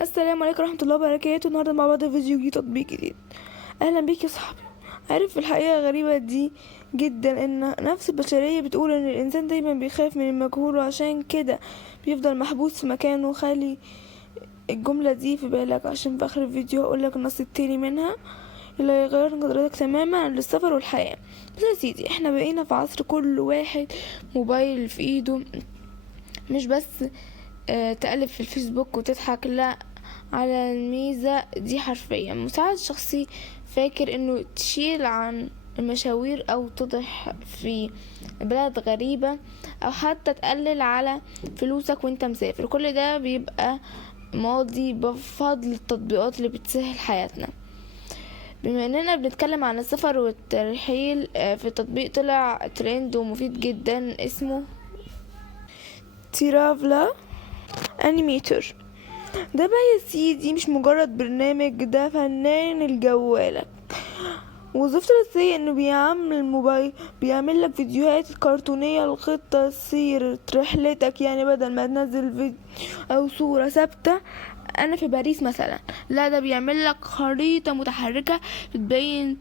السلام عليكم ورحمة الله وبركاته. النهاردة مع بعض فيديو جديد، تطبيق جديد. اهلا بيك يا صاحبي. عارف في الحقيقة غريبة دي جدا ان نفس البشرية بتقول ان الانسان دايما بيخاف من المجهول، وعشان كده بيفضل محبوس في مكانه. خلي الجملة دي في بالك، عشان في اخر الفيديو هقولك النص التاني منها اللي هيغير نظرتك تماما عن السفر والحياة. بس يا سيدي، احنا بقينا في عصر كل واحد موبايل في ايده، مش بس تقلب في الفيسبوك وتضحك، لا، على الميزة دي حرفيا مساعد شخصي. فاكر انه تشيل عن المشاوير او تضح في بلد غريبة، او حتى تقلل على فلوسك وانت مسافر، كل ده بيبقى ماضي بفضل التطبيقات اللي بتسهل حياتنا. بما اننا بنتكلم عن السفر والترحيل، في تطبيق طلع ترند ومفيد جدا اسمه ترافلا انيميتر. ده بقى يا سيدي مش مجرد برنامج، ده فنان الجوالة. وظيفته الأساسية انه بيعمل لك فيديوهات كرتونية لخطة سير رحلتك. يعني بدل ما تنزل فيديو او صورة ثابتة انا في باريس مثلا، لا، ده بيعمل لك خريطة متحركة بتبين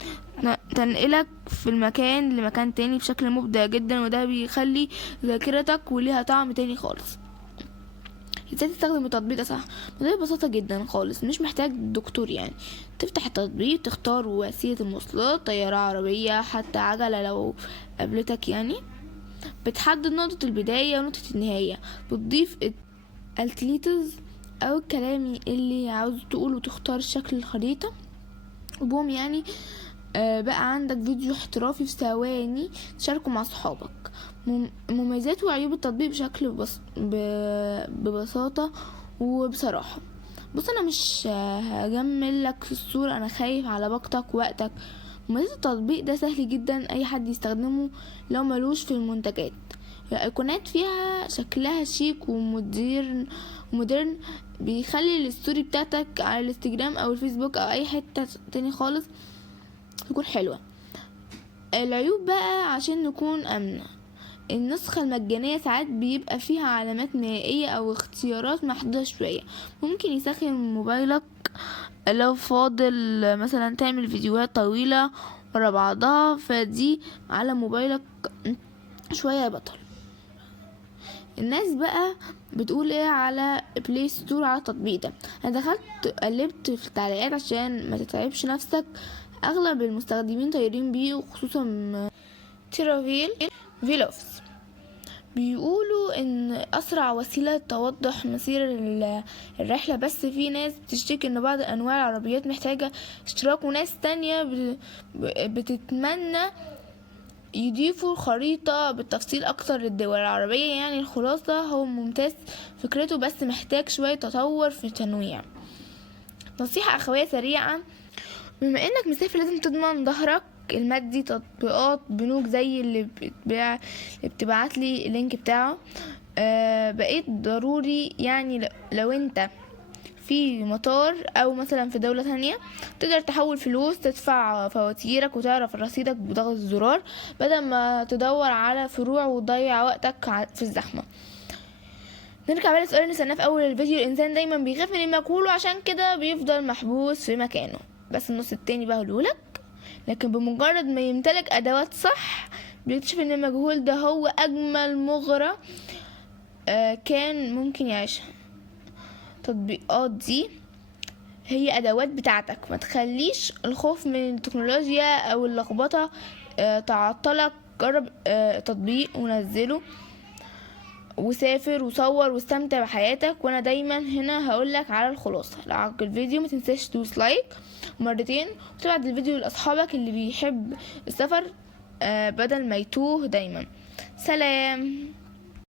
تنقلك في المكان لمكان تاني بشكل مبدع جدا، وده بيخلي ذاكرتك وليها طعم تاني خالص. ازاي تستخدم التطبيق ده صح؟ ببساطة جدا خالص، مش محتاج دكتور. يعني تفتح التطبيق، تختار وسيلة المواصلات، طيارة، عربية، حتى عجلة لو قابلتك. يعني بتحدد نقطة البداية ونقطة النهاية، بتضيف التليتز او الكلام اللي عاوز تقوله، وتختار شكل الخريطة وبوم. يعني بقى عندك فيديو احترافي في ثواني تشاركه مع صحابك. مميزات وعيوب التطبيق بشكل ببساطة وبصراحة. بص، انا مش هجمل لك في الصورة، انا خايف على وقتك ووقتك. مميزات التطبيق ده سهل جدا اي حد يستخدمه لو ملوش في المنتجات. الايقونات فيها شكلها شيك ومودرن بيخلي الستوري بتاعتك على الانستجرام او الفيسبوك او اي حتة تاني خالص تكون حلوة. العيوب بقى عشان نكون امنة، النسخة المجانية ساعات بيبقى فيها علامات نهائية او اختيارات محدودة شوية، ممكن يسخن موبايلك لو فاضل مثلا تعمل فيديوهات طويلة ورا بعضها، فدي على موبايلك شوية يا بطل. الناس بقى بتقول ايه على بلاي ستور على التطبيق ده؟ انا دخلت قلبت في التعليقات عشان ما تتعبش نفسك. اغلب المستخدمين طايرين بيه، وخصوصا ترافيل فيلوفز بيقولوا ان اسرع وسيله توضح مسير الرحله. بس في ناس بتشتكي ان بعض انواع العربيات محتاجه اشتراك، وناس تانية بتتمنى يضيفوا خريطة بالتفصيل اكتر للدول العربية. يعني الخلاصة هو ممتاز فكرته، بس محتاج شوية تطور في التنويع. نصيحة اخوية سريعة، بما انك مسافر لازم تضمن ظهرك المادي. تطبيقات بنوك زي اللي بتبعت لي اللينك بتاعه بقيت ضروري. يعني لو انت في مطار او مثلا في دولة تانية، تقدر تحول فلوس، تدفع فواتيرك، وتعرف رصيدك بضغط الزرار، بدل ما تدور على فروع وتضيع وقتك في الزحمة. نرجع بقى للسؤال اللي سألناه في اول الفيديو، الانسان دايما بيخاف من المجهول وعشان كده بيفضل محبوس في مكانه. بس النص التاني بقى هقولهولك، لكن بمجرد ما يمتلك ادوات صح بيكتشف ان المجهول ده هو اجمل مغرى كان ممكن يعيشها. التطبيقات دي هي ادوات بتاعتك، ما تخليش الخوف من التكنولوجيا او اللخبطة تعطلك. جرب تطبيق ونزله وسافر وصور واستمتع بحياتك. وانا دايما هنا هقولك على الخلاصة. لو عجبك الفيديو ما تنساش تدوس لايك مرتين، وتبعت الفيديو لاصحابك اللي بيحب السفر بدل ما يتوه دايما. سلام.